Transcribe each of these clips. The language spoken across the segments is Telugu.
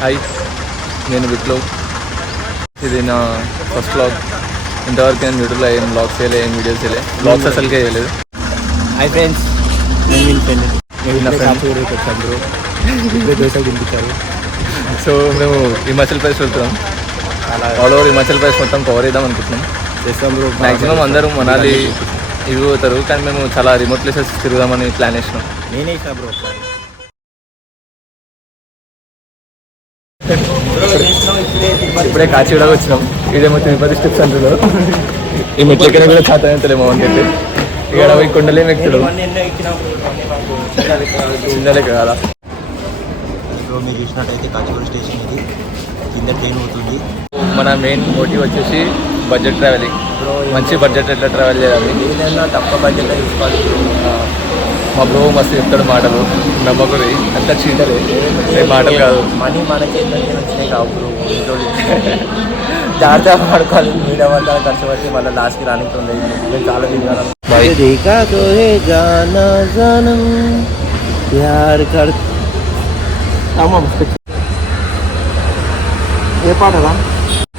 హాయ్, నేను విప్లవ్. ఇది నా ఫస్ట్ వ్లాగ్. ఇంతవరకు నేను యూట్యూబ్లో ఏం వ్లాగ్స్ చేయలేదు, ఏం వీడియోస్ చేయలేదు, వ్లాగ్స్ అసలుకే చేయలేదు. హాయ్ ఫ్రెండ్స్, నేను నా ఫ్రెండ్స్ దోశ తినిపించారు. సో మేము హిమాచల్ ప్రదేశ్ వెళ్తున్నాం. ఆల్ ఓవర్ హిమాచల్ ప్రదేశ్ మొత్తం కవర్ చేద్దాం అనుకుంటున్నాం. చేస్తాం బ్రో. మ్యాక్సిమం అందరూ మనాలి ఇవి పోతారు, కానీ మేము చాలా రిమోట్ ప్లేసెస్ తిరుగుదామని ప్లాన్ చేసినాం. నేనే ఇస్తా బ్రో. ఇప్పుడే కాచిగూడ వచ్చినాం. ఇదేమో తిరుపతి స్టెప్స్ అంటున్నారు. ఈ మెట్లెక్కనే కూడా చాలా తెలియమో అంటే ఇక్కడ పోయి కొండలేం ఎక్కుతాడు. చిన్నలే కదా. బ్రో మీరు చూసినట్టయితే కాచిగూడ స్టేషన్ ఇది, కింద ట్రైన్ అవుతుంది. మన మెయిన్ మోటివ్ వచ్చేసి బడ్జెట్ ట్రావెలింగ్. మంచి బడ్జెట్ ఎట్లా ట్రావెల్ చేయాలి, ఏదైనా తక్కువ బడ్జెట్ తీసుకోవాలి. మా బ్రో మస్తు చెప్తాడు మాటలు, నమ్మకూడదు. అంతా చీటలే, మాటలు కాదు. మనీ మన చేతిలోనే వచ్చినాయి కావు బ్రో. జాగ్రత్త పడుకోవాలి. మీడియా వల్ల ఖర్చు పట్టి మళ్ళీ లాస్ట్కి రానిస్తుంది. నేను చాలా తిరిగాను. ఏ పాటరా?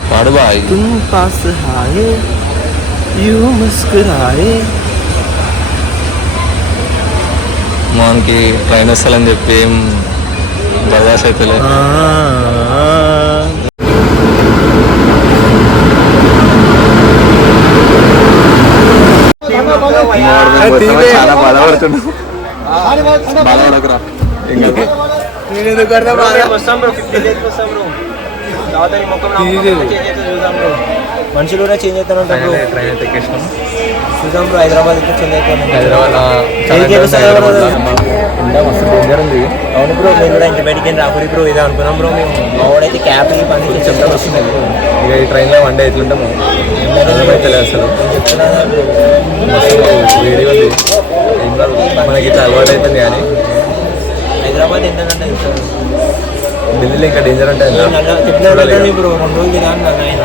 పాడు బాయ్. तुम पास आए यूं मुस्कुराए. మనకి ట్రైన్ వస్తాలని చెప్పి ఏం బర్దాస్ అవుతలే. చాలా బాధపడుతున్నాం. బాధపడకురా. మనుషులు కూడా చేంజ్ అవుతాను. ట్రైన్ అయితే ఎక్కేసినాం. చూద్దాం బ్రో. హైదరాబాద్ అయితే చేంజ్ అవుతాను. హైదరాబాద్ మస్తు డేంజర్ ఉంది. అవును బ్రో, మేము కూడా ఇంటి బయటికి రాకూడదు బ్రో. ఇదే అనుకున్నాం బ్రో. మేము మా వాడైతే క్యాబ్ పని చెప్తా వస్తుంది బ్రో. ఇక ఈ ట్రైన్లో వన్ డే ఎట్లుంటాము అయితే అసలు మస్తు వేడిగా ఉంది. మనకి ఇట్లా అలవాటు అవుతుంది. కానీ హైదరాబాద్ ఏంటంటే ఢిల్లీలో ఇంకా డేంజర్ అంటే బ్రో. 2 రోజులు తినాలి నాకు ఆయన.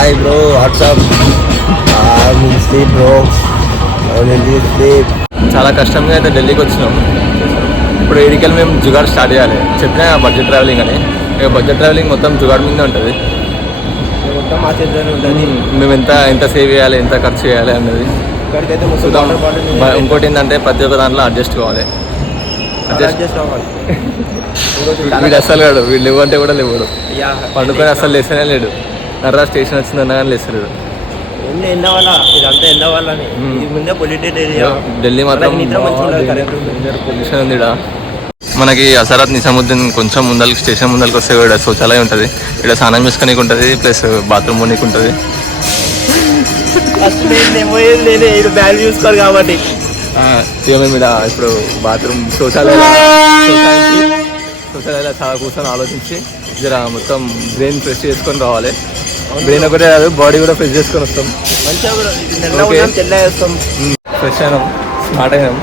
Hi bro, what's up? I'm in sleep bro. I'm in deep sleep. చాలా కష్టంగా అయితే ఢిల్లీకి వచ్చినాం. ఇప్పుడు ఏడికెళ్ళి మేము జుగాడ్ స్టార్ట్ చేయాలి. చెప్పినా బడ్జెట్ ట్రావెలింగ్ అని. ఇక బడ్జెట్ ట్రావెలింగ్ మొత్తం జుగాడ్ మీదే ఉంటుంది. మొత్తం మా చేతిలోనే ఉంటుంది. మేము ఎంత సేవ్ చేయాలి, ఎంత ఖర్చు చేయాలి అన్నది. ఇంకోటి ఏంటంటే ప్రతి ఒక్క దాంట్లో అడ్జస్ట్ కావాలి. వీడు అస్సలు కాడు. వీళ్ళు లేవంటే కూడా లేవాడు. పండుకొని అస్సలు లేస్తేనే లేడు. నర్రా స్టేషన్ వచ్చిందన్నా కానీ లేస్తలేడు. ఢిల్లీ మాత్రం పొల్యూషన్ ఉంది. మనకి హజరత్ నిజాముద్దీన్ కొంచెం ముందరికి స్టేషన్ ముందరికి వస్తే ఇక్కడ శౌచాలయం ఉంటుంది. ఇక్కడ స్నానం చేసుకోనికి ఉంటుంది, ప్లస్ బాత్రూమ్ పోనీకి ఉంటుంది. చూసుకోవాలి కాబట్టి మేము ఇక్కడ ఇప్పుడు బాత్రూమ్ శౌచాలయాలు చాలా కూర్చొని ఆలోచించి జర మొత్తం బ్రెయిన్ ఫ్రెష్ చేసుకొని రావాలి. బ్రెయిన్ ఒకటే కాదు, బాడీ కూడా ఫ్రెష్ చేసుకొని వస్తాం. ఫ్రెష్ అయినాం, స్మార్ట్ అయినాం.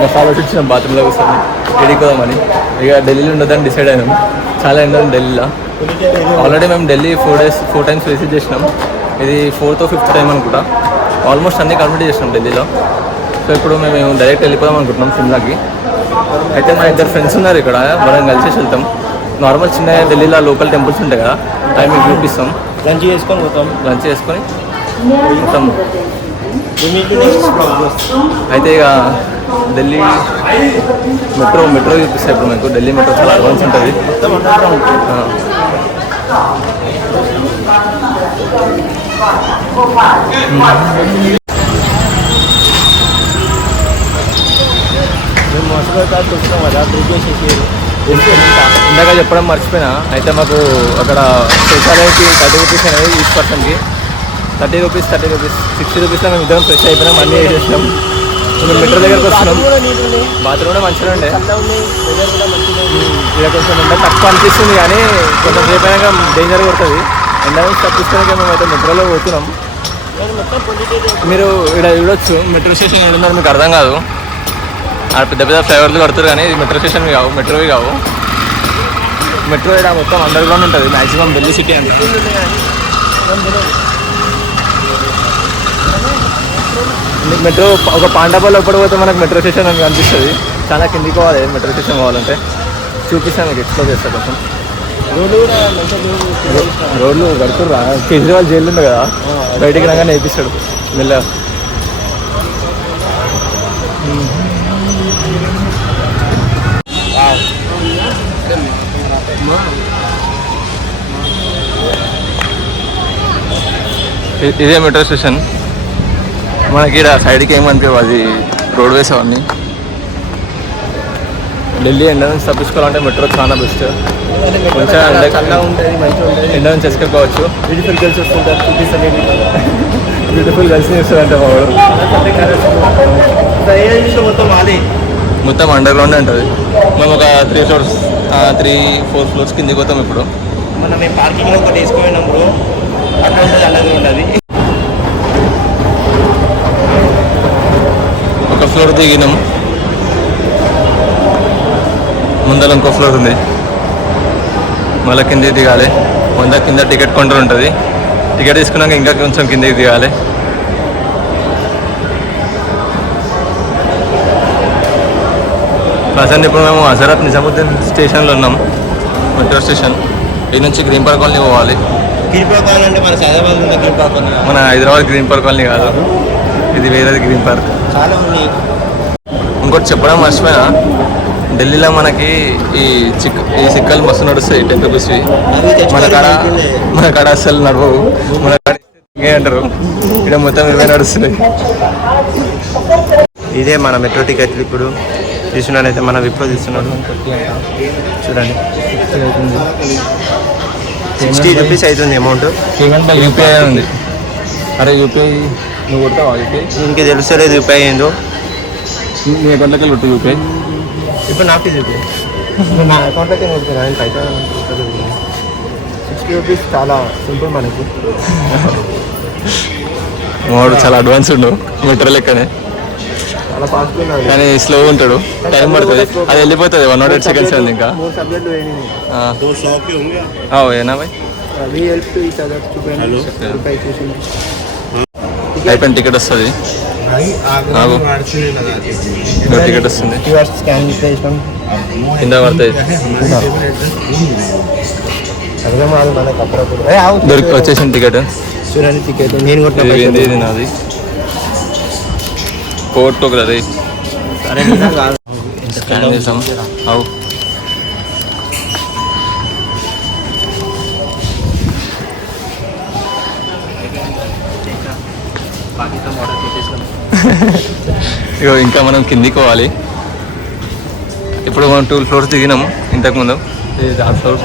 మస్తు ఆలోచించినాం బాత్రూంలో కూర్చొని ఎడిపోదామని. ఇక ఢిల్లీలో ఉండదని డిసైడ్ అయినాం. చాలా ఎండ ఢిల్లీలో. ఆల్రెడీ మేము ఢిల్లీ 4 టైమ్స్ విజిట్ చేసినాం. ఇది 4th or 5th టైం అనుకుంటా. ఆల్మోస్ట్ అన్నీ కంప్లీట్ చేసినాం ఢిల్లీలో. సో ఇప్పుడు మేము డైరెక్ట్ వెళ్ళిపోదాం అనుకుంటున్నాం సిమ్లాకి. అయితే మా 2 ఫ్రెండ్స్ ఉన్నారు ఇక్కడ, మనం కలిసి వెళ్తాం. నార్మల్ చిన్న ఢిల్లీలో లోకల్ టెంపుల్స్ ఉంటాయి కదా, అవి మీకు చూపిస్తాం. లంచ్ చేసుకొని పోతాం. లంచ్ చేసుకొని మొత్తం. అయితే ఇక ఢిల్లీ మెట్రో చూపిస్తాయి ఇప్పుడు మీకు. ఢిల్లీ మెట్రో చాలా అడ్వాన్స్ ఉంటుంది. ఇందాక చెప్పడం మర్చిపోయినా. అయితే మాకు అక్కడ శౌచాలయకి 30 రూపీస్ అనేది ఈచ్ పర్సన్కి. 30 రూపీస్ 60 రూపీస్లో మేము ఇద్దరం ఫ్రెష్ అయిపోయినాం, అన్నీ చేసినాం. మేము మెట్రో దగ్గరకు వస్తున్నాం. బాత్రూమ్ కూడా మంచిగా ఉండే. ఇక్కడ కొంచెం ఎండ తక్కువ అనిపిస్తుంది, కానీ కొంచెం సేపు అయినాక డేంజర్ కొడుతుంది. ఎండ నుంచి తప్పిస్తానికి మేమైతే మెట్రోలో పోతున్నాం. మీరు ఇక్కడ చూడొచ్చు మెట్రో స్టేషన్ ఏడున్నారు మీకు అర్థం కాదు. ఆడ పెద్ద పెద్ద ఫ్లైఓవర్లు కడుతున్నారు కానీ ఇది మెట్రో స్టేషన్వి కావు, మెట్రోవి కావు. మెట్రో ఇక్కడ మొత్తం అండర్ గ్రౌండ్ ఉంటుంది మ్యాక్సిమం ఢిల్లీ సిటీ అంటే. మెట్రో ఒక పాండాపల్ లోపల పోతే మనకు మెట్రో స్టేషన్ అని కనిపిస్తుంది. చాలా కిందికి పోవాలి మెట్రో స్టేషన్ పోవాలంటే. చూపిస్తాను మీకు ఎక్స్ప్లోర్ చేస్తా కొంచెం. రోడ్లు కడుతుర్రా, కేజ్రీవాల్ జైలు ఉంది కదా, బయటికి రాగానే వేపిస్తాడు మెల్లగా. ఇదే మెట్రో స్టేషన్. మనకి ఇక్కడ సైడ్కి ఏమనిపించవు, అది రోడ్వేస్ అవన్నీ. ఢిల్లీ ఎండ నుంచి తప్పించుకోవాలంటే మెట్రో చాలా బెస్ట్. కొంచెం ఎండ నుంచి ఎస్కేపోవచ్చు. బ్యూటిఫుల్ గర్ల్స్ వస్తుంటారు, చూపిస్తాను. బ్యూటిఫుల్ గర్ల్స్ చూస్తారంటే మా వాడు. మొత్తం అండర్ గ్రౌండ్ ఉంటుంది. మేము ఒక 3-4 ఫ్లోర్స్ కిందికి పోతాం ఇప్పుడు. మనం పార్కింగ్ ఒకటి వేసుకున్నాం బ్రో, అట్లా ఉంటుంది అండర్ గ్రౌండ్ అది. ఒక ఫ్లోర్ దిగినాం, ముందర ఇంకో ఫ్లోర్ ఉంది, మళ్ళీ కిందికి దిగాలి. కింద టికెట్ కౌంటర్ ఉంటుంది. టికెట్ తీసుకున్నాక ఇంకా కొంచెం కిందికి దిగాలి. ప్రజెంట్ ఇప్పుడు మేము హజరత్ నిజాముద్దీన్ స్టేషన్లో ఉన్నాం, మెట్రో స్టేషన్. ఈ నుంచి గ్రీన్ పార్క్ కాలనీ పోవాలి. గ్రీన్ పార్క్ కాలనీ అంటే మన హైదరాబాద్ ఉన్న గ్రీన్ పార్క్ కాలనీ, మన హైదరాబాద్ గ్రీన్ పార్క్ కాలనీ కాదు, ఇది వేరేది గ్రీన్ పార్క్. చాలా ఉన్నాయి. ఇంకోటి చెప్పడం మర్చిపోయినా, ఢిల్లీలో మనకి ఈ సిక్కలు మస్తు నడుస్తాయి 10 రూపీస్వి. మన కాడ అసలు నడవవు. మన కాడ అంటారు, ఇక్కడ మొత్తం 20 నడుస్తున్నాయి. ఇదే మన మెట్రో టికెట్లు ఇప్పుడు తీసుకున్నాడైతే మన విప్రో తీసుకున్నాడు చూడండి. 60 రూపీస్ అవుతుంది అమౌంట్. యూపీఐ ఉంది. అరే యూపీఐ నువ్వు కొడతావా? యూపీఐ ఇంకే తెలుస్తలేదు యూపీఐ ఏందో. నీ అకౌంట్లోకి వెళ్ళి కొట్టు యూపీఐ. ఇప్పుడు నాకు చూపి, నా అకౌంట్లోకి కొడుతున్నాను. పైసా 60 రూపీస్ చాలా సింపుల్ మనకి. వాడు చాలా అడ్వాన్స్ ఉండు మెట్రో లెక్కనే, చాలా ఫాస్ట్ ఉన్నాడు కానీ స్లో ఉంటాడు. టైం పడుతుంది, అది వెళ్ళిపోతుంది. 108 సెకండ్స్ ఉంది ఇంకా. 3 సబ్జెక్టులు వేయండి. ఏనా భాయ్ We help to each other. చూడండి. అయిపోయిన టికెట్ వస్తుంది. టికెట్ వస్తుంది స్కాన్ చేస్తాం కింద పడుతుంది. అర్థం కాదు మనకు అప్పుడప్పుడు. దొరికి వచ్చేసిన టికెట్ చూడండి. టికెట్ నేను కూడా ఇది నాది కోర్టు కదా. సరే కాదు స్కాన్ చేసాం. అవు ఇగో ఇంకా మనం కిందికి పోవాలి. ఇప్పుడు మనం 2 ఫ్లోర్స్ దిగినాము ఇంతకుముందు. ఇది 4 ఫ్లోర్స్.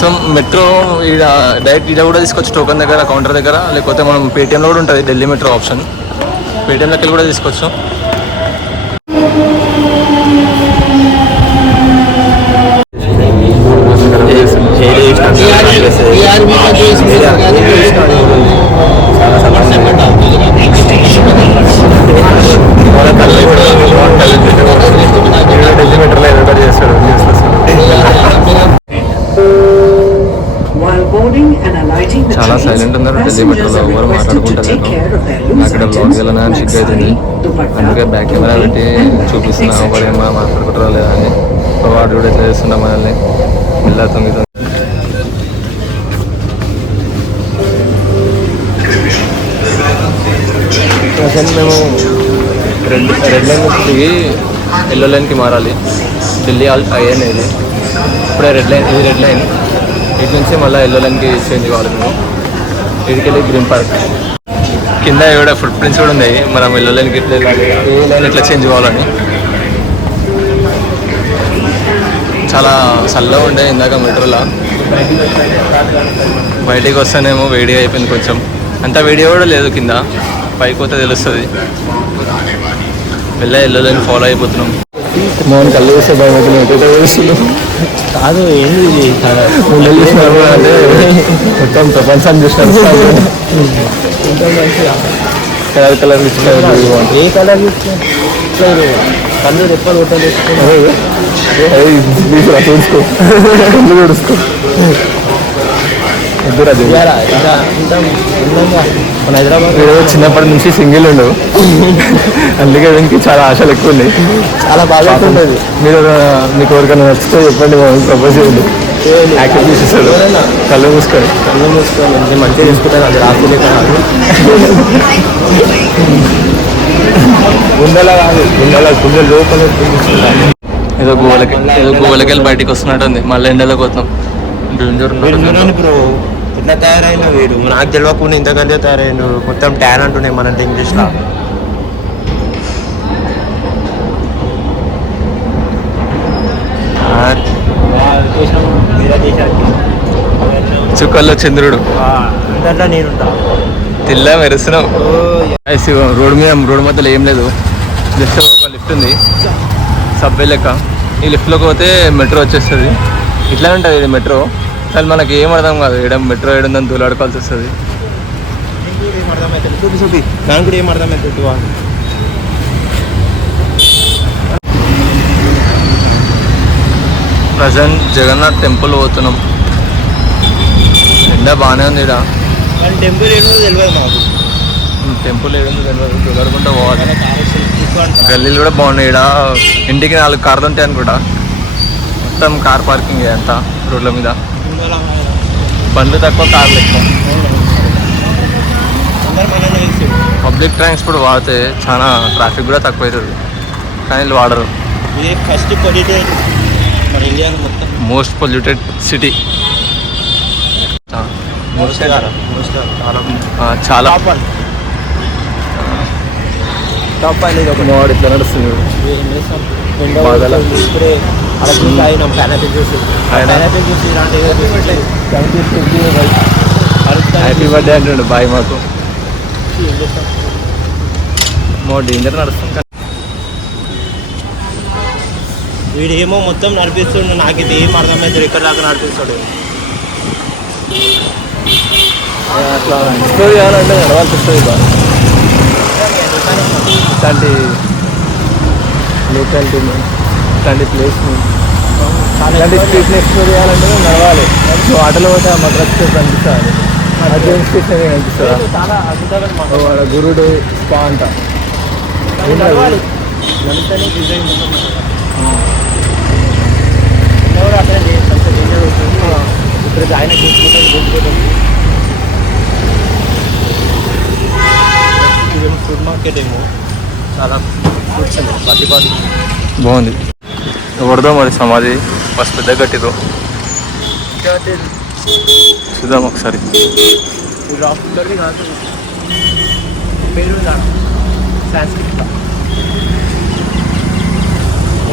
సో మెట్రో ఈడ డైరెక్ట్ ఈడ కూడా తీసుకోవచ్చు, టోకెన్ దగ్గర, కౌంటర్ దగ్గర. లేకపోతే మనం పేటిఎంలో కూడా ఉంటుంది ఢిల్లీ మెట్రో ఆప్షన్. పేటిఎంలోకి వెళ్ళి కూడా తీసుకోవచ్చు. చాలా సైలెంట్ ఉన్నారు ఢిల్లీ మెట్రోలో, ఎవరు మాట్లాడుకుంటారు. అక్కడ బ్లాగ్ వెళ్ళినా అని సిగ్గు అవుతుంది. అందుకే బ్యాక్ కెమెరా పెట్టి చూపిస్తున్నా ఎవరు ఏమైనా మాట్లాడుకుంటారా లేదా అని. వాడు కూడా ఎట్లా చేస్తున్నా మనల్ని మెల్ల తొంగి. ప్రజెంట్ మేము రెడ్ లైన్ నుంచి దిగి ఎల్లో లైన్కి మారాలి. ఢిల్లీ ఐఎన్ ఇది. ఇప్పుడే రెడ్ లైన్, ఇది రెడ్ లైన్. ఇటు నుంచి మళ్ళీ ఎల్లో లైన్కి చేంజ్ కావాలి మేము. ఇటుకి వెళ్ళి గ్రీన్ పార్క్. కింద కూడా ఫుట్ ప్రింట్స్ కూడా ఉన్నాయి, మనం ఎల్లో లైన్కి ఎట్లా ఏ లైన్ ఎట్లా చేంజ్ కావాలని. చాలా చల్లగా ఉండే ఇందాక మెట్రోలో. బయటికి వస్తేనేమో వేడిగా అయిపోయింది కొంచెం. అంత వేడిగా కూడా లేదు కింద, పైకి పోతే తెలుస్తుంది. వెళ్ళే ఎల్లో లైన్ ఫాలో అయిపోతున్నాం. మోహన్ కళ్ళు వేస్తే భయమవుతుంది. కాదు ఏంది ఇది ముందు చూసినారు అంటే మొత్తం ప్రపంచాన్ని చూసినారు. కలర్ కలర్ ఏ కలర్ కళ్ళు రెప్పలు హోటల్ చూసుకో చూసుకో ఇద్దరు అది మన హైదరాబాద్ చిన్నప్పటి నుంచి సింగిల్ ఉండవు, అందుకే దీనికి చాలా ఆశలు ఎక్కువ ఉన్నాయి. చాలా బాగా ఉంటుంది. మీరు మీకు ఎవరికైనా నచ్చితే చెప్పండి, ప్రపోజ్ చేయండి. యాక్టివ్ చేసేస్తాడు. కళ్ళు మూసుకొని మంచిగా చేసుకుంటాను. అది రాకుండా కాదు, గుండెలా కాదు, గుండె లోపల ఏదో గోవలకి వెళ్ళి బయటికి వస్తున్నట్టు ఉంది. మళ్ళీ ఎండలోకి వస్తాం. బ్రో ఇట్లా తయారైన వీడు నాకు తెలియకుండా ఇంతకంటే తయారైన మొత్తం ట్యాన్ అంటున్నాయి మన ఇంగ్లీష్లో. చుక్కల్లో చంద్రుడు దాంట్లో నేనుంటా. తెల్ల మెరుస్తున్నావు. రోడ్డు మధ్యలో ఏం లేదు, జస్ట్ ఒక లిఫ్ట్ ఉంది, సబ్వే లెక్క. ఈ లిఫ్ట్లోకి పోతే మెట్రో వచ్చేస్తుంది. ఇట్లా ఉంటుంది ఇది మెట్రో. అసలు మనకి ఏం అర్థం కాదు, ఏడం మెట్రో ఏడుందని దూలాడుకోవాల్సి వస్తుంది. నాకు కూడా ఏం అర్థమవుతుంది. ప్రజెంట్ జగన్నాథ్ టెంపుల్ పోతున్నాం. ఎండ బాగానే ఉంది ఇక్కడ. టెంపుల్ ఏదో తెలియదు మాకు. టెంపుల్ ఏడుందో తెలియదు, దూలాడుకుంటూ పోవాలి. గల్లీలు కూడా బాగున్నాయి. ఇక్కడ ఇంటికి 4 కార్లు ఉంటాయి అనుకుంటా. మొత్తం కార్ పార్కింగ్ అంతా రోడ్ల మీద. బండ్లు తక్కువ, కార్లు ఎక్కువ. పబ్లిక్ ట్రాన్స్పోర్ట్ వాడితే చాలా ట్రాఫిక్ కూడా తక్కువ అవుతుంది, కానీ వీళ్ళు వాడరు. ఫస్ట్ పొల్యూటెడ్ మన ఇండియా మొత్తం మోస్ట్ పొల్యూటెడ్ సిటీ. చాలా టాప్ అనేది ఒక వాడు ఇట్లా నడుస్తుంది. హ్యాపీ బర్త్డే అంటుండే బాయ్ మాకు. డేంజర్ నడుస్తుంది. వీడేమో మొత్తం నడిపిస్తుండు, నాకు ఇది ఏం అర్థమైతే ఇక్కడ దాకా నడిపిస్తాడు. అట్లా ఎక్స్ప్లోర్ చేయాలంటే నడవాల్సి వస్తుంది. బాగా ఇట్లాంటి లోకాలిటీని, ఇట్లాంటి ప్లేస్ని, ఇలాంటి స్ట్రీట్ని ఎక్స్ప్లోర్ చేయాలంటే నడవాలి. ఆటలో పోతే మద్రాస్ స్టేట్ కనిపిస్తుంది, అదేం స్టేషన్ కనిపిస్తుంది. చాలా అద్భుతంగా వాడ గురుడు స్పా అంట. ఇక్కడ ఆయన చూసుకుంటాం. ఫుడ్ మార్కెట్ ఏమో చాలా ఫుడ్స్ ఉన్నాయి, పట్టిపాటు బాగుంది. ఎవరిదో మరి సమాధి ఫస్ట్ పెద్ద కట్టిదో చూద్దాం ఒకసారి. పేరు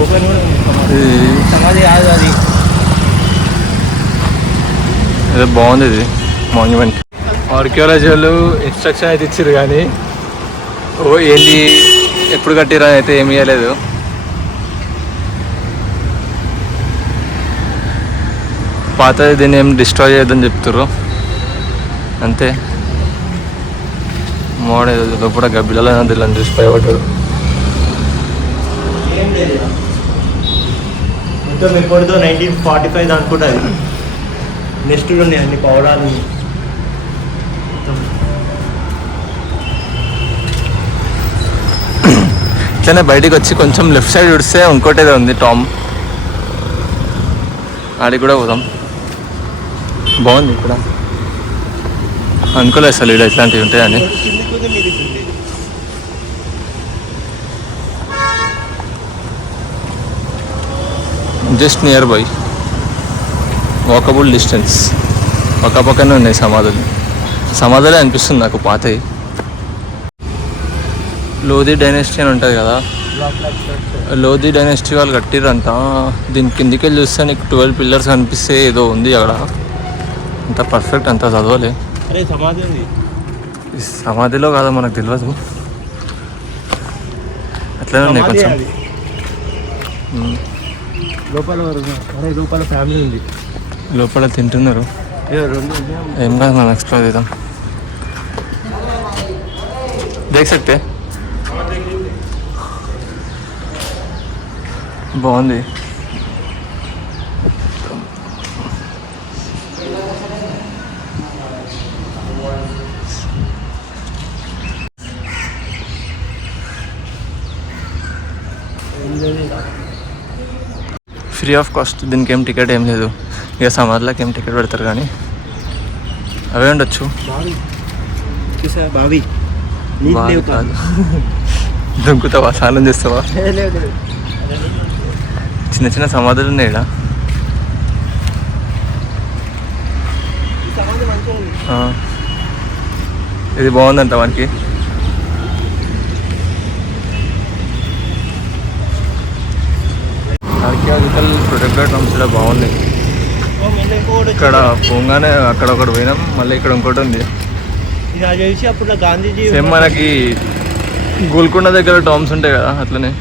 ఓపెన్ కూడా ఉంది. సమాధి కాదు అది. ఏదో బాగుంది ఇది మాన్యుమెంట్. ఆర్కియాలజీ వాళ్ళు ఇన్స్ట్రక్షన్ అయితే ఇచ్చారు, కానీ ఏంటి ఎప్పుడు కట్టిరా అయితే ఏమి ఇవ్వలేదు. పాతది దీన్ని ఏం డిస్ట్రాయ్ చేయొద్దని చెప్తారు అంతే. మోడల్ కూడా గబ్బిలలో దీన్ని చూసి భయపడ్డారు. మొత్తం ఎప్పటితో 1945 అనుకుంటా. నెక్స్ట్ ఉన్నాయి అన్ని పౌడాలు. ఇట్లనే బయటికి వచ్చి కొంచెం లెఫ్ట్ సైడ్ చూస్తే ఇంకోటి ఏదో ఉంది, టామ్. ఆడికి కూడా పోదాం. బాగుంది ఇక్కడ. అనుకోలేదు అసలు ఇక్కడ ఇట్లాంటివి ఉంటాయని. Just near by, walkable distance. పక్క పక్కనే ఉన్నాయి సమాధులు. సమాధులే అనిపిస్తుంది నాకు పాతవి. లోధి డైనెస్టీ అని ఉంటుంది కదా, లోధి డైనెస్టీ వాళ్ళు కట్టిరంట. దీని కిందికి వెళ్ళి చూస్తే నీకు 12 పిల్లర్స్ కనిపిస్తే ఏదో ఉంది అక్కడ. అంత పర్ఫెక్ట్ అంత చదవలే. సమాధిలో కాదా మనకు తెలియదు. అట్లనే ఉన్నాయి కొంచెం. లోపల ఫ్యామిలీ ఉంది. లోపల తింటున్నారు. ఏం కాదు, మనం ఎక్స్ప్లోర్ చేద్దాం. దేख सकते బాగుంది. ఫ్రీ ఆఫ్ కాస్ట్, దీనికి ఏం టికెట్ ఏం లేదు. ఇక సమాధిలోకి ఏం టికెట్ పెడతారు కానీ అవే ఉండొచ్చు. బావి కాదు, దుంకుతావా, స్నానం చేస్తావా? చిన్న చిన్న సమాధులు ఉన్నాయి ఇక్కడ. ఇది బాగుందంట మనకి. ఆర్కియాలజికల్ ప్రొటెక్టెడ్ టౌన్స్ కూడా బాగుంది. ఇక్కడ పోగానే అక్కడ ఒకటి పోయినాం, మళ్ళీ ఇక్కడ ఇంకోటి ఉంది. అప్పుడు గాంధీజీ సేమ్ మనకి గోల్కొండ దగ్గర టామ్స్ ఉంటాయి కదా, అట్లనే.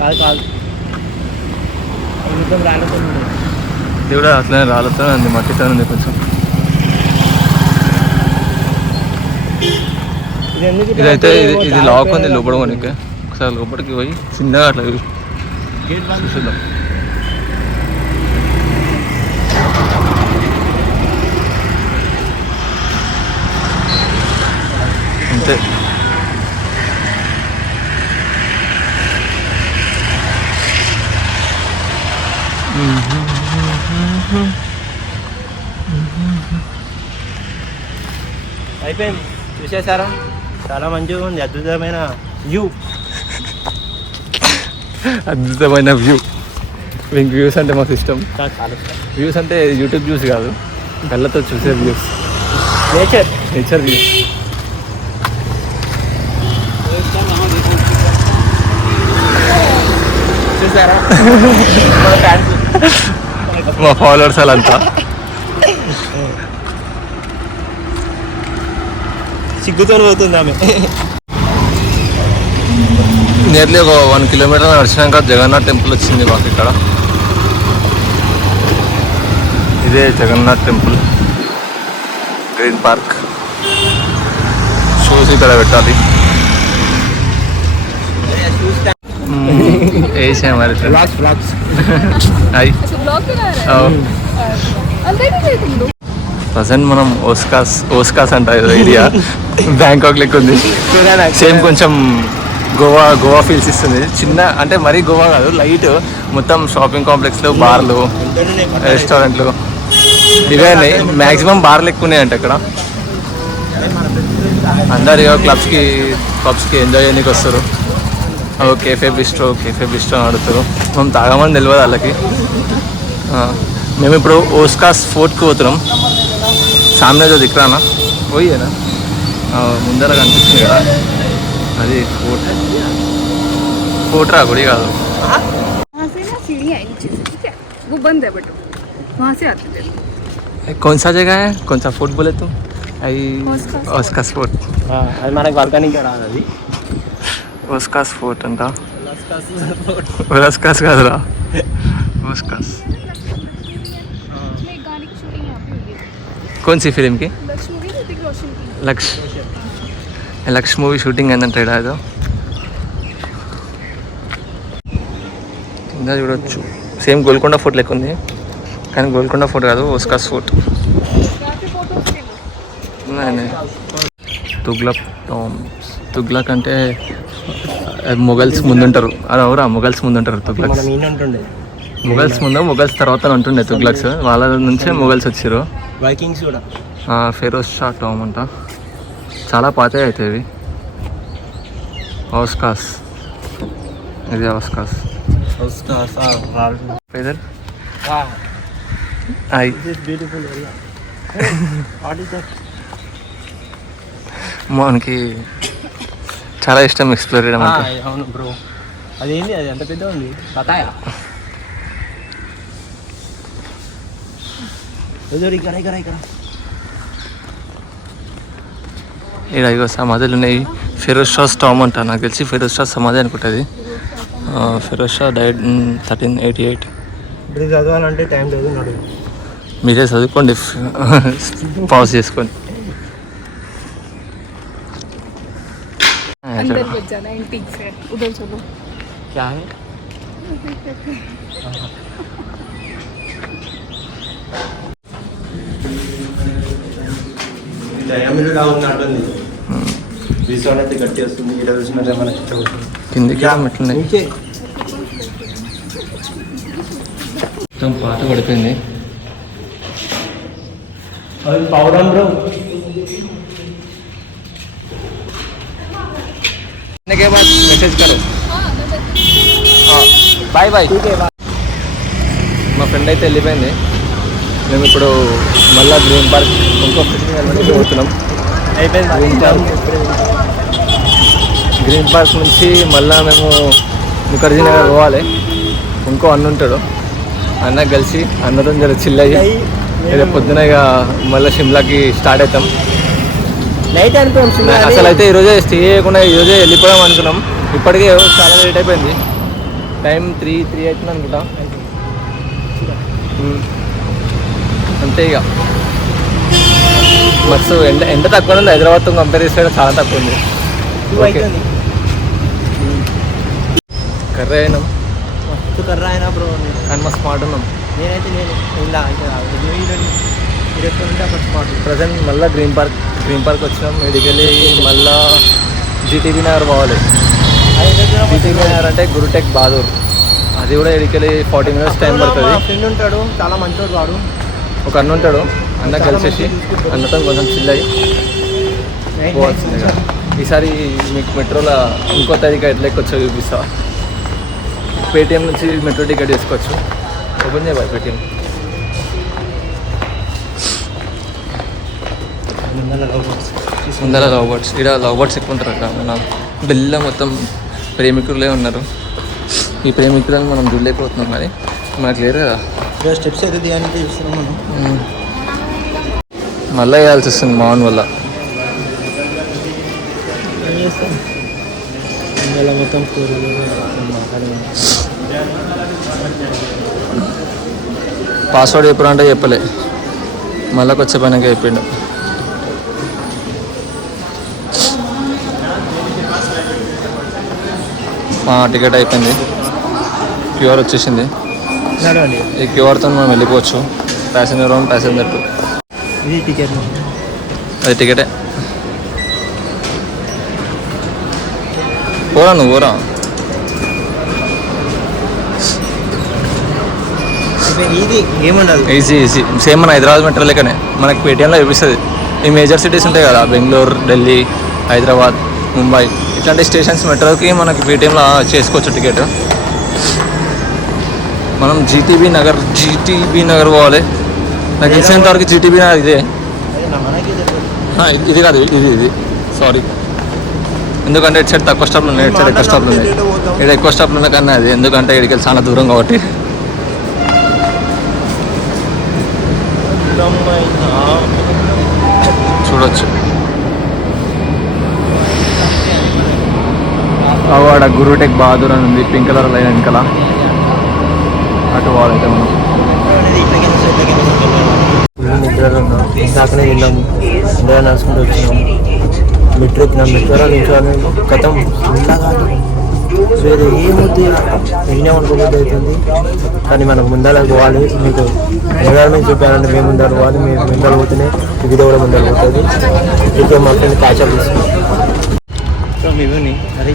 కాదు ఇది కూడా అట్లనే రాళ్ళతో ఉంది, మట్టితో ఉంది కొంచెం. ఇదైతే ఇది లాక్ ఉంది లోపల కొనికి. ఒకసారి లోపలికి పోయి చిన్నగా అట్లా చూసేద్దాం. అంతే. అయిపోయింది, చూసేసారా? చాలా మంచిగా ఉంది, అద్భుతమైన వ్యూ. అద్భుతమైన వ్యూ. మీకు వ్యూస్ అంటే మాకు ఇష్టం. వ్యూస్ అంటే యూట్యూబ్ వ్యూస్ కాదు, కళ్ళతో చూసే వ్యూస్, నేచర్ వ్యూస్. చూసారా మా ఫాలోవర్స్ వాళ్ళంతా. సిగ్గుతో పోతుంది ఆమె. నియర్లీ ఒక 1 కిలోమీటర్ నడిచినాక జగన్నాథ్ టెంపుల్ వచ్చింది మాకు ఇక్కడ. ఇదే Jagannath temple. Green park. Shoes ఇక్కడ పెట్టాలి. ऐसे हमारे ब्लॉग्स हाय अच्छा ब्लॉग बना रहा है अंदर नहीं गए तुम लोग ప్రజెంట్ మనం ఓస్కాస్ అంట ఏరియా. బ్యాంకాక్ లెక్క ఉంది సేమ్. కొంచెం గోవా ఫీల్స్ ఇస్తుంది. చిన్న అంటే మరీ గోవా కాదు, లైట్. మొత్తం షాపింగ్ కాంప్లెక్స్లు, బార్లు, రెస్టారెంట్లు ఇవే ఉన్నాయి. మ్యాక్సిమం బార్లు ఎక్కువ ఉన్నాయంట ఇక్కడ. అందరు క్లబ్స్కి ఎంజాయ్ చేయడానికి వస్తారు. కేఫే బిస్ట్రో ఆడుతారు. మనం తాగమని తెలియదు వాళ్ళకి. మేము ఇప్పుడు ఓస్కాస్ ఫోర్ట్కి పోతున్నాం. సామ్నే जो दिख रहा ना वही है ना, ముందర కనిపిస్తుంది కదా అది ఫోర్ట్ రా, గుడి కాదు. वहाँ से ना सीढ़ी है नीचे से, ठीक है, वो बंद है बट वहाँ से आते थे. कौन सा जगह है, कौन सा फोर्ट बोले तुम? ఓస్కాస్ ఫోర్ట్. అది మనకు బాల్కనీకి రాదు. అది ఓస్కాస్ ఫోర్ట్ అంట. ఓస్కాస్ కాదురా, ఓస్కాస్. एक गाने की शूटिंग यहाँ पे हुई है. कौन सी फिल्म की? लक्ष्य मूवी ऋतिक रोशन की. లక్ష్ మూవీ షూటింగ్ అయిందంట ఇక్కడ. ఏదో కింద చూడొచ్చు. సేమ్ గోల్కొండ ఫోర్ట్ లెక్క ఉంది కానీ గోల్కొండ ఫోర్ట్ కాదు, ఓస్కాస్ ఫోర్ట్. తుగ్లక్ అంటే మొఘల్స్ ముందుంటారు. అది ఎవరా మొఘల్స్ ముందుంటారు తుగ్లక్స్. మొఘల్స్ తర్వాత ఉంటుండే తుగ్లక్స్. వాళ్ళ నుంచే మొఘల్స్ వచ్చారు. వైకింగ్స్ కూడా. ఫెరోజ్ షా టామ్ అంట. చాలా పాతవి అవుతాయి ఇవి. ఓస్కాస్, ఇది ఓస్కాస్. Either hi. మనకి చాలా ఇష్టం ఎక్స్ప్లోర్ చేయడం అంటే. అవును బ్రో. అదేంటి, అది ఎంత పెద్ద ఉంది పతాయా. ఇక్కడ ఇగో సమాధులు ఉన్నాయి. ఫిరోజ్ షా టామ్ అంట. నాకు తెలిసి ఫిరోజ్ షా సమాధి అనుకుంటుంది. ఫిరోజ్ షా డైడ్ 1388. ఇప్పుడు చదవాలంటే టైం లేదు నడువు. మీరే చదువుకోండి, పాజ్ చేసుకోండి. अंदर कुछ जाना है ठीक से उधर चलो. क्या है? డయామీటర్ ఉన్నట్టుంది. రిసార్ట్ అయితే గట్టి వస్తుంది. ఇక్కడ చూసినట్టు ఏమైనా ఇష్టపడుతుంది. కిందికి మెట్లున్నాయి. మొత్తం పాట పడిపోయింది. పౌరం బ్రో के बाद मैसेज करो. Bye bye. మా ఫ్రెండ్ అయితే వెళ్ళిపోయింది. మేము ఇప్పుడు మళ్ళీ గ్రీన్ పార్క్ ఇంకో పోతున్నాం. గ్రీన్ పార్క్ నుంచి మళ్ళీ మేము ముఖర్జీ నగర్ పోవాలి. ఇంకో అన్న ఉంటాడు, అన్న కలిసి అన్నతో జర చిల్ అయ్యి రేపు పొద్దున ఇక మళ్ళీ షిమ్లాకి స్టార్ట్ అవుతాం. నైట్ అనుకోండి. అసలు అయితే ఈరోజే స్టే చేయకుండా ఈరోజే వెళ్ళిపోయాం అనుకున్నాం. ఇప్పటికే చాలా లేట్ అయిపోయింది. టైం 3 అవుతుంది అనుకుంటా. అంతే ఇక మస్తు ఎండ తక్కువ ఉంది. హైదరాబాద్తో కంపేర్ చేస్తే చాలా తక్కువ ఉంది. కర్రీ అయినాం, కర్ర అయినా బ్రో. కానీ మస్తు స్మార్ట్ ఉన్నాం. నేనైతే ఇలా అక్కడ స్మార్ట్. ప్రజెంట్ మళ్ళీ గ్రీన్ పార్క్ వచ్చినాం. ఇడికెళ్ళి మళ్ళీ జీటీబీ నగర్ పోవాలి. జీటీబీ నగర్ అంటే గురుటెక్ బహదూర్. అది కూడా ఇడికెళ్ళి 40 minutes టైం పడుతుంది. ఫ్రెండ్ ఉంటాడు, చాలా మంచివాడు వాడు. ఒక అన్న ఉంటాడు, అన్న కలిసేసి అన్నతో కొంచెం చిల్ అయ్యి పోవాల్సింది. ఈసారి మీకు మెట్రోలో ఇంకో తరీకా ఎట్లా ఎక్కొచ్చో చూపిస్తా. పేటిఎం నుంచి మెట్రో టికెట్ తీసుకోవచ్చు. ఓపెన్ చేయబోయే పేటిఎం. ముందర లవ్ బర్డ్స్, ఇక్కడ లవ్ బర్డ్స్ ఎక్కువ ఉంటారు అక్కడ. మన ఢిల్లీలో మొత్తం ప్రేమికులే ఉన్నారు. ఈ ప్రేమికులను మనం చూడలేకపోతున్నాం, కానీ మనకు లేరు కదా. స్టెప్స్ అయితే ధ్యానికి చూస్తున్నాం మనం. మళ్ళీ వేయాల్సి వస్తుంది మౌన్ వల్ల. మొత్తం పాస్వర్డ్ ఎప్పుడు అంటే చెప్పలే, మళ్ళీ వచ్చే పనికి అయిపోయిండు. టికెట్ అయిపోయింది, క్యూఆర్ వచ్చేసింది. ఈ క్యూఆర్తో మనం వెళ్ళిపోవచ్చు. Passenger 1, passenger 2. ఇది టికెట్, అది టికెటే. పోరా నువ్వు పోరా. ఇది ఏముండదు, ఈజీ సేమ్ మన హైదరాబాద్ మెట్రో లెక్కనే. మనకి పేటిఎంలో చూపిస్తుంది. ఈ మేజర్ సిటీస్ ఉంటాయి కదా, బెంగళూరు, ఢిల్లీ, హైదరాబాద్, ముంబై, ఇట్లాంటి స్టేషన్స్ మెట్రోకి మనకి పేటిఎంలో చేసుకోవచ్చు టికెట్. మనం జీటీబీ నగర్ పోవాలి. నాకు తెలిసినంత వరకు జీటీబీ నగర్ ఇదే. ఇది కాదు, ఇది సారీ. ఎందుకంటే ఇటు సైడ్ తక్కువ స్టాప్లు ఉన్నాయి, ఇటు సైడ్ ఎక్కువ స్టాప్లు ఉన్నాయి. ఇక్కడ ఎక్కువ స్టాప్లు ఉన్నాయి కానీ అది ఎందుకంటే ఇక్కడికి చాలా దూరం కాబట్టి. చూడొచ్చు అవాడ గురుటెక్ బహదూర్ అని ఉంది, పింక్ కలర్ లైన్ వెనకాల. అటు పోవాలైతే మనం. నిద్రలో ఉన్నాం, ఇందాకనే వెళ్ళాము, ఇందులో నడుచుకుంటూ వచ్చినాం. మెట్రో ఎక్కినాం. మెట్రోలో నిల్చోని గతం ఏదో ఏమవుతుంది వినేమనుకోబోద్ది అవుతుంది. కానీ మనం ముందర పోవాలి. మీకు ముందర చూపాలంటే మేము ముందర పోవాలి. మేము ముందర పోతేనే ఇది కూడా ముందర పోతుంది. ఇక మా ఫ్రెండ్ క్యాచప్ తీసుకున్నాం. మరి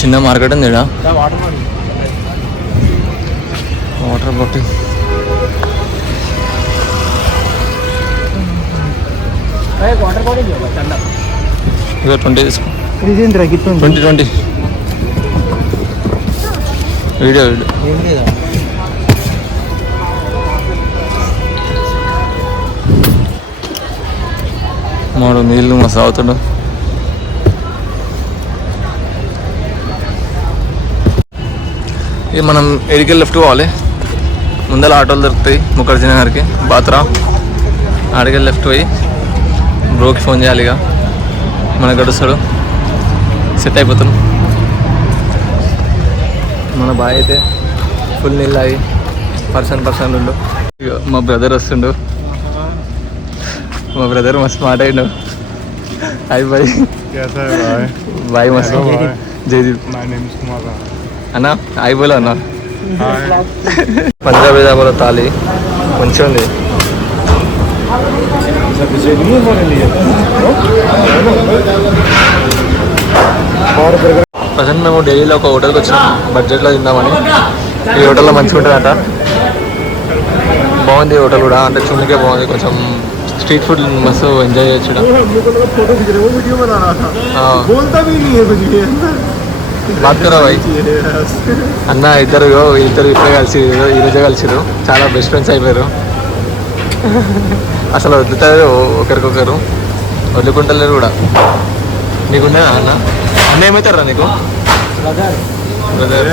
చిన్న మార్కెట్ ఉంది ఇక్కడ. వాటర్ బాటిల్ ఇక 20 తీసుకో. 20 వీడియో ఏం లేదా మాడు నీళ్ళు మస్తు అవుతుండ. ఇది మనం ఎడికెళ్ళి లెఫ్ట్ పోవాలి. ముందర ఆటోలు దొరుకుతాయి ముఖర్జీ నగర్కి, బాత్రా. ఆడికెళ్ళి లెఫ్ట్ పోయి బ్రోకి ఫోన్ చేయాలి. ఇక మనకు గడుస్తాడు, సెట్ అయిపోతాం. మన బాయ్ అయితే ఫుల్ నీళ్ళు అయ్యి పర్సన్ ఉండు. ఇక మా బ్రదర్ వస్తుండు. మా బ్రదర్ మస్తు స్మార్ట్ అయ్యిండు. Hi bye. బాయ్ మస్తు. జయదీప్ అన్నా హాయ్ బోలో అన్న. పంజాబీ దాబాలో తాలి మంచిగా ఉంది. ప్రజెంట్ మేము ఢిల్లీలో ఒక హోటల్కి వచ్చినాం బడ్జెట్లో తిందామని. ఈ హోటల్లో మంచిగా ఉంటుందట. బాగుంది హోటల్ కూడా, అంటే చూడకే బాగుంది. కొంచెం స్ట్రీట్ ఫుడ్ మస్తు ఎంజాయ్ చేయొచ్చు. బాత్కరా భాయ్ అన్న. ఇద్దరు ఇప్పుడే కలిసి ఈరోజే కలిసిరు. చాలా బెస్ట్ ఫ్రెండ్స్ అయిపోయారు. అసలు వద్దుతారు ఒకరికొకరు, వదులుకుంటలేరు కూడా. నీకున్నా అన్న? అన్న ఏమవుతారా నీకు? బ్రదర్.